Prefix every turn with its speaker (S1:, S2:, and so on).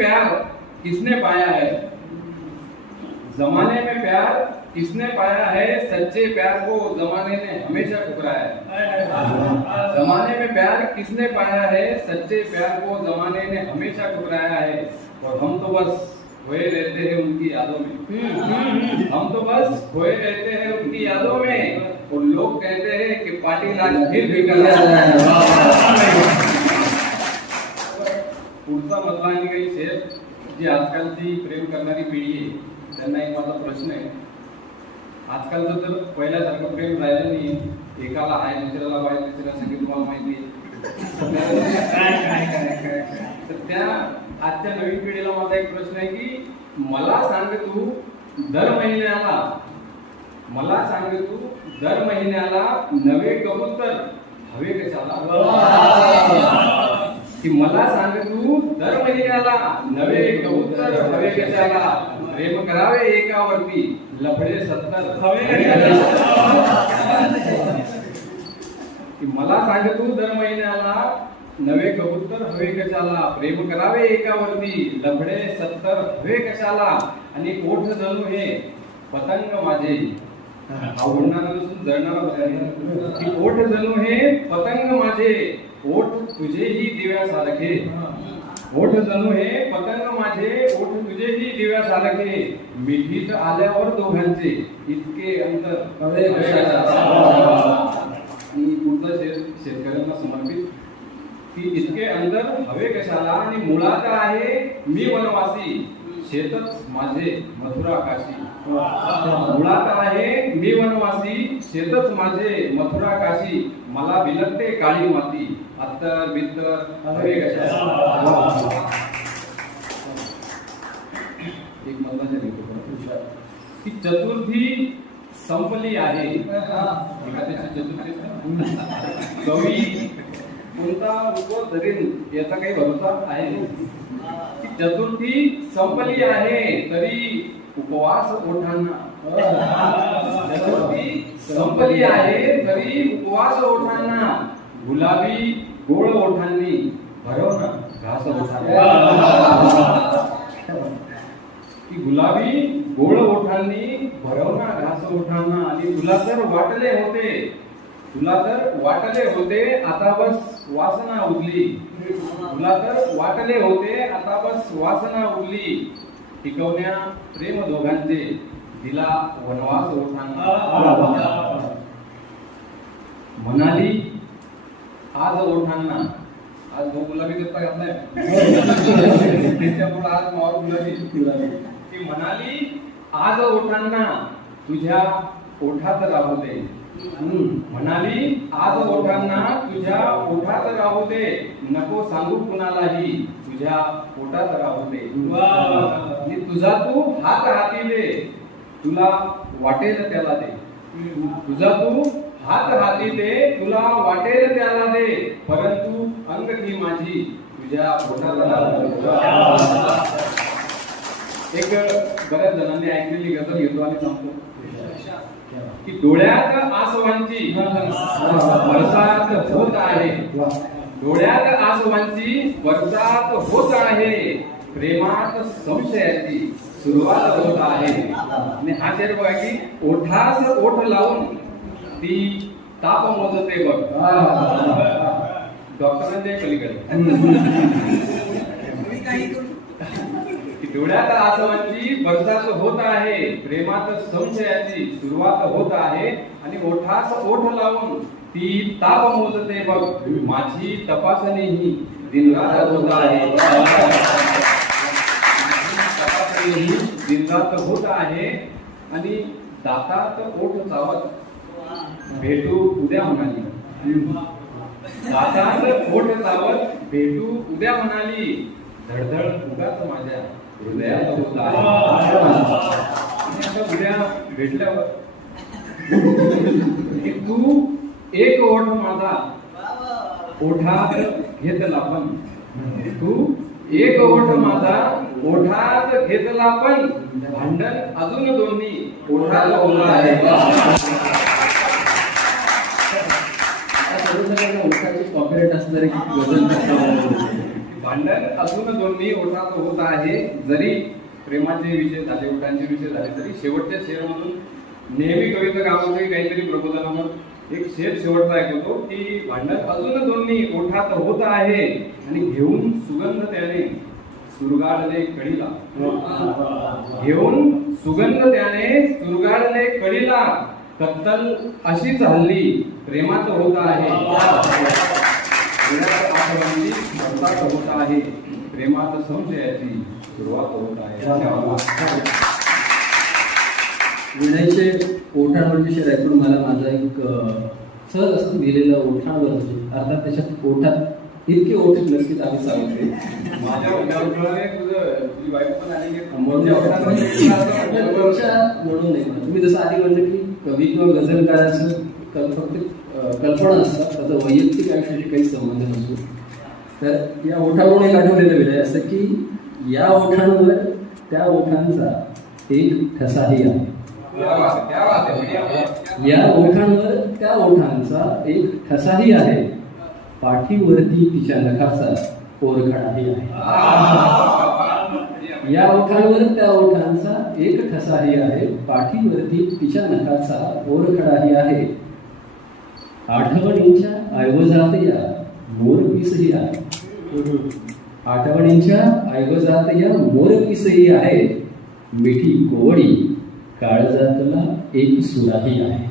S1: प्यार किसने पाया है? जमाने में प्यार किसने पाया है? सच्चे प्यार को जमाने ने हमेशा ठुकराया है। जमाने में प्यार किसने पाया है? सच्चे प्यार को जमाने ने हमेशा ठुकराया है। और हम तो बस खोए रहते हैं उनकी यादों में। हम तो बस खोए रहते हैं उनकी यादों में। और लोग कहते हैं कि पाटिल आज फिर भी कर रहा है। तुमचा मधला आणि काही शेर जी आजकालची प्रेम करणारी पिढी आहे त्यांना एक माझा प्रश्न आहे. आजकालचं तर पहिल्यासारखं प्रेम राहिलं नाही. एकाला आहे दुसऱ्याला बाय दुसऱ्यासाठी तुम्हाला माहिती आहे. तर त्या आजच्या नवीन पिढीला माझा एक प्रश्न आहे की मला सांग तू दर महिन्याला मला सांग तू दर महिन्याला नवे कबूतर हवे कशाला? की मला सांग तू दर महिन्याला नवे कबूतर हवे कशाला प्रेम करावे एकावरती. लफडे सत्तर हवे. की मला सांग तू दर महिन्याला नवे कबूतर हवे कशाला प्रेम करावे एकावरती. लफडे सत्तर हवे कशाला? आणि ओठ जणू हे? पतंग माझे. हा नसून जळणार की ओठ जणू हे? पतंग माझे. ओठ तुझेही दिव्यासारखे. ओठ जणू हे पतंग माझे ओठ तुझेही दिव्यासारखे. मिठीत आल्यावर दोघांचे इतके अंतर? आणि पुढचं शेत शेतकऱ्यांना समर्पित. की इतके अंतर हवे कशाला? आणि मुळात आहे मी वनवासी. शेतच माझे मथुरा काशी. मुळात आहे मी वनवासी. शेतच माझे मथुरा काशी. मला बिलकते काळी माती अत्तर मित्र एक मधला लिहितो की चतुर्थी संपली आहे. एखाद्याची चतुर्थी कवी कोणता उपवास धरेल याचा काही भरोसा आहे? की चतुर्थी संपली आहे तरी उपवास ओठांना. चतुर्थी संपली आहे तरी उपवास ओठांना. गुलाबी गोळ ओठांनी भरव ना घास की गुलाबी गोळ ओठांनी भरवना घास ओठांना आणि तुला तर वाटले होते तुला तर वाटले होते आता बस वासना उरली तुला तर वाटले होते आता बस वासना उरली टिकवण्या प्रेम दोघांचे दिला वनवास ओठांना म्हणाली आज ओठांना आज भाऊ गुलाबी करता घातलाय. त्याच्यामुळे आज मावा गुलाबी. ती म्हणाली आज ओठांना तुझ्या ओठात राहू दे. म्हणाली आज ओठांना तुझ्या ओठात राहू दे. नको सांगू कुणालाही. तुझ्या पोटात राहू दे. आणि तुझा तू हात हाती दे. तुला वाटेल त्याला दे. तुझा तू हात हाती दे तुला वाटेल त्याला दे परंतु अंग अंगठी माझी. तुझ्या पोटात एक बऱ्याच जणांनी ऐकलेली गजल घेतो आणि सांगतो. की डोळ्यात आसवांची बरसात होत आहे. डोळ्यात आसवांची बरसात होत आहे. प्रेमात संशयाची सुरुवात होत आहे. आणि हा शेर बघा की ओठास ओठ लावून ती ताप मोजते बघ. डॉक्टरांच्या पलीकडे. डोळ्यात आसवांची बरसात होत आहे. प्रेमात संशयाची सुरुवात होत आहे. आणि ओठास ओठ लावून ती ताप मोजते बघ. माझी तपासणी ही दिनरात होत आहे. तपासणी ही दिनरात होत आहे. आणि दातात ओठ चावत भेटू उद्या म्हणाली. दातात ओठ चावत भेटू उद्या म्हणाली. धडधड उगाच माझ्या हृदयात उद्या भेटल्यावर. तू एक ओठ माझा. ओठात घेतला पण. तू एक ओठ माझा. ओठात घेतला पण. भांडण अजून दोन्ही. ओठाला ओला आहे.
S2: आता सर्वसाधारण असणारे
S1: भांडण अजून दोन्ही ओठात होत आहे. जरी प्रेमाचे विषय झाले ओठांचे विषय झाले तरी शेवटच्या शेर मधून नेहमी कविता गावाचे काहीतरी प्रबोधनावर एक शेर शेवटचा ऐकवतो की भांडण अजून दोन्ही ओठात होत आहे आणि घेऊन सुगंध त्याने सुरगाडले कळीला. घेऊन सुगंध त्याने सुरगाडले कळीला. कत्तल अशीच हल्ली. प्रेमात होत आहे. होत आहे. प्रेमात संशयाची सुरुवात होत आहे.
S2: विनयचे ओठांवरचे ऐकून मला माझा एक सहज असं लिहिलेलं ओठांवरचे अर्थात त्याच्यात ओठात इतके ओठ नक्कीच आम्ही सांगते
S1: माझ्या उद्यावर तुझं बायको पण आली
S2: म्हणून
S1: ओठांवर
S2: नाही. तुम्ही जसं आधी म्हणलं की कवी किंवा गझलकाराचं फक्त कल्पना असतात त्याचा वैयक्तिक आयुष्याशी काही संबंध नसतो. तर या ओठावरून एक आठवलेलं विनय असं की या ओठांवर त्या ओठांचा एक ठसाही आहे. या ओठांवर त्या ओठांचा एक ठसाही आहे. पाठीवरती तिच्या नखाचा पोरखडाही आहे. या ओठांवर त्या ओठांचा एक ठसाही आहे. पाठीवरती तिच्या नखाचा ओरखडाही आहे. आठवणींच्या ऐवजात या. मोरपीसही आहे. आठवणींच्या ऐवजात या. मोरपीसही आहे. मिठी कोवडी. काळजातला एक सुराही आहे.